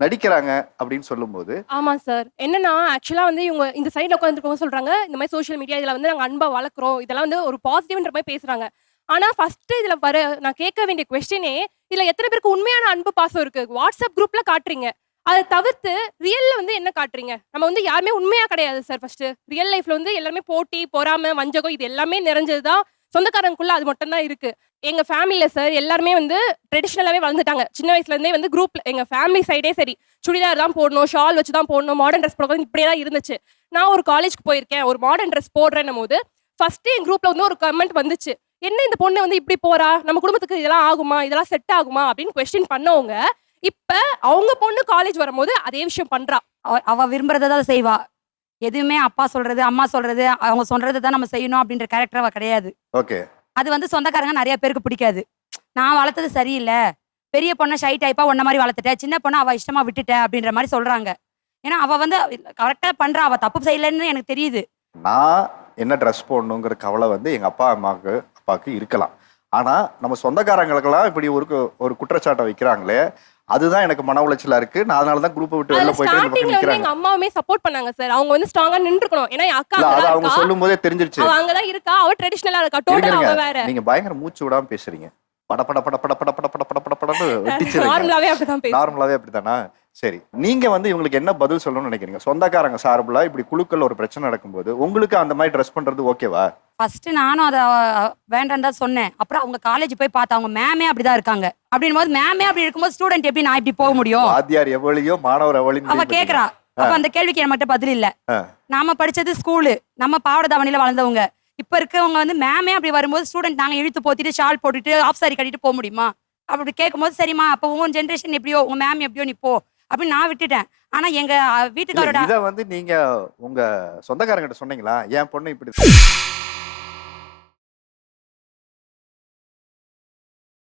நடிக்கிறாங்க அப்படின்னு சொல்லும்போது ஆமா சார். என்னன்னா, ஆக்சுவலா வந்து இவங்க இந்த சைடுல உட்கார்ந்துருக்கவங்க சொல்றாங்க, இந்த மாரி சோசியல் மீடியா இதுல வந்து நாங்க அன்பா வளர்க்குறோம். இதெல்லாம் வந்து ஒரு பாசிட்டிவ்ன்ற மாரி பேசுறாங்க. ஆனா ஃபர்ஸ்ட்டு இதுல நான் கேட்க வேண்டிய கொஸ்டினே, இதுல எத்தன பேருக்கு உண்மையான அன்பு, பாசம் இருக்கு? WhatsApp குரூப்ல காட்டுறீங்க. அத தவிர்த்து ரியல்ல வந்து என்ன காட்டுறீங்க? நம்ம வந்து யாருமே உண்மையா கிடையாது சார் ஃபர்ஸ்ட்டு. ரியல் லைஃப்ல வந்து எல்லாருமே போட்டி, பொறாம, வஞ்சகம் இது எல்லாமே நிறைஞ்சது தான் சொந்தக்காரங்களுக்குள்ள அது மட்டும் தான் இருக்கு. எங்க ஃபேமிலில சார் எல்லாருமே வந்து ட்ரெடிஷனலாவே வளர்ந்துட்டாங்க. சின்ன வயசுல இருந்தே வந்து குரூப்ல எங்க ஃபேமிலி சைடே சரி. சுடிதார் தான் போடணும், ஷால் வச்சு தான் போடணும், மாடர்ன் ட்ரெஸ் போடக்கூடாது இப்படியே தான் இருந்துச்சு. நான் ஒரு காலேஜ்க்கு போயிருக்கேன். ஒரு மாடர்ன் ட்ரெஸ் போடுறேன்னும்போது, ஃபர்ஸ்ட்டு என் குரூப்ல வந்து ஒரு கமெண்ட் வந்துச்சு. "என்ன இந்த பொண்ணு வந்து இப்படி போறா? நம்ம குடும்பத்துக்கு இதெல்லாம் ஆகுமா? இதெல்லாம் செட் ஆகுமா?" அப்படின்னு கொஸ்டின் பண்ணவங்க, இப்ப அவங்க பொண்ணு காலேஜ் வரும்போது அதே விஷயம் பண்றா. அவ விரும்புறத தான் செய்வா. எதுவுமே அப்பா சொல்றது, அம்மா சொல்றது, அவங்க சொல்றத தான் நம்ம செய்யணும் அப்படின்ற கேரக்டர் அவ கிடையாது. ஓகே. அது வந்து சொந்தக்காரங்க நெறைய பேருக்கு பிடிக்காது. நான் வளர்த்தது சரியில்ல. பெரிய பொண்ண ஷை டைப்பா உன்ன மாரி வளர்த்துட்டேன். சின்ன பொண்ண அவ இஷ்டமா விட்டுட்டேன் அப்படின்ற மாரி சொல்றாங்க. ஏன்னா அவ வந்து கரெக்ட்டா பண்றா. அவ தப்பு செய்யலன்னு எனக்கு தெரியுது. நான் என்ன ட்ரெஸ் போடணுங்கிற கவலை வந்து எங்க அப்பா அப்பாவுக்கு இருக்கலாம். ஆனா நம்ம சொந்தக்காரங்களுக்கெல்லாம் இப்படி ஒரு குற்றச்சாட்டை வைக்கிறாங்களே, அதுதான் எனக்கு மன உளைச்சலா இருக்கு. நான் அதனால தான் குரூப்ப விட்டு அதுல வெளில போயிட்டு இந்த பக்கம் ஸ்டார்ட்டிங்ல வந்து நிக்கிறாங்க. எங்க அம்மாவுமே சப்போர்ட் பண்ணாங்க சார். அவங்க வந்து ஸ்ட்ராங்கா நின்றுக்கணும். ஏன்னா என் அக்கா இல்ல அங்க அது தான் அவங்க இருக்கா. சொல்லும்போதே தெரிஞ்சிருச்சு. அவ அங்க தான் இருக்கா. அவ ட்ரெடிஷனலா இருக்கா. இருங்க, டோட்டலா இருங்க. அவ வேற. நீங்க பயங்கர மூச்சு விடாம பேசுறீங்க. பட பட பட பட பட பட பட பட பட படன்னு வெட்டிச்சிருங்க. நார்மலாவே அப்படிதான் பேசுவேன். நார்மலாவே அப்படித்தானா? சரி. நீங்க வந்து இவங்களுக்கு என்ன பதில் சொல்லணும்னு நினைக்கிறீங்க? சொந்தக்காரங்க சார்புல இப்படி குழுக்கள்ல ஒரு பிரச்சனை நடக்கும்போது, உங்களுக்கு அந்த மாரி ட்ரெஸ் பண்றது ஓகேவா? ஃபர்ஸ்ட்டு நானும் அத வேண்டான்னு தான் சொன்னேன். அப்புறம் அவங்க காலேஜ் போய் பார்த்தா அவங்க மேமே அப்படிதான் இருக்காங்க. அப்படின்னும்போது மேமே அப்படி இருக்கும்போது ஸ்டூடண்ட் எப்படி நான் இப்படி போக முடியும்? வாத்தியார் எவ்வளியோ, மாணவர் எவ்வளின்னு அவ முடிவு பண்ணீங்க. கேட்கிறா. அப்ப அந்த கேள்விக்கு நம்மட்ட பதில் இல்ல. ஆ. நாம படிச்சது ஸ்கூலு. நம்ம பாவாடை தாவணியில வளர்ந்தவங்க. இப்ப இருக்கவங்க வந்து மேமே அப்படி வரும்போது ஸ்டூடண்ட் நாங்க இழுத்து போத்திட்டு, ஷால் போட்டுட்டு, ஆஃப் சாரி கட்டிட்டு போ முடியுமா? அப்படி கேட்கும்போது, சரிம்மா அப்ப உன் ஜெனரேஷன் எப்படியோ, உங்க மேம் எப்படியோ நீ போ. அப்படின்னு நான் விட்டுட்டேன். ஆனா எங்க இல்ல வீட்டுக்காரோட இத வந்து நீங்க உங்க சொந்தக்காரங்ககிட்ட சொன்னீங்களா? என் பொண்ணு இப்படி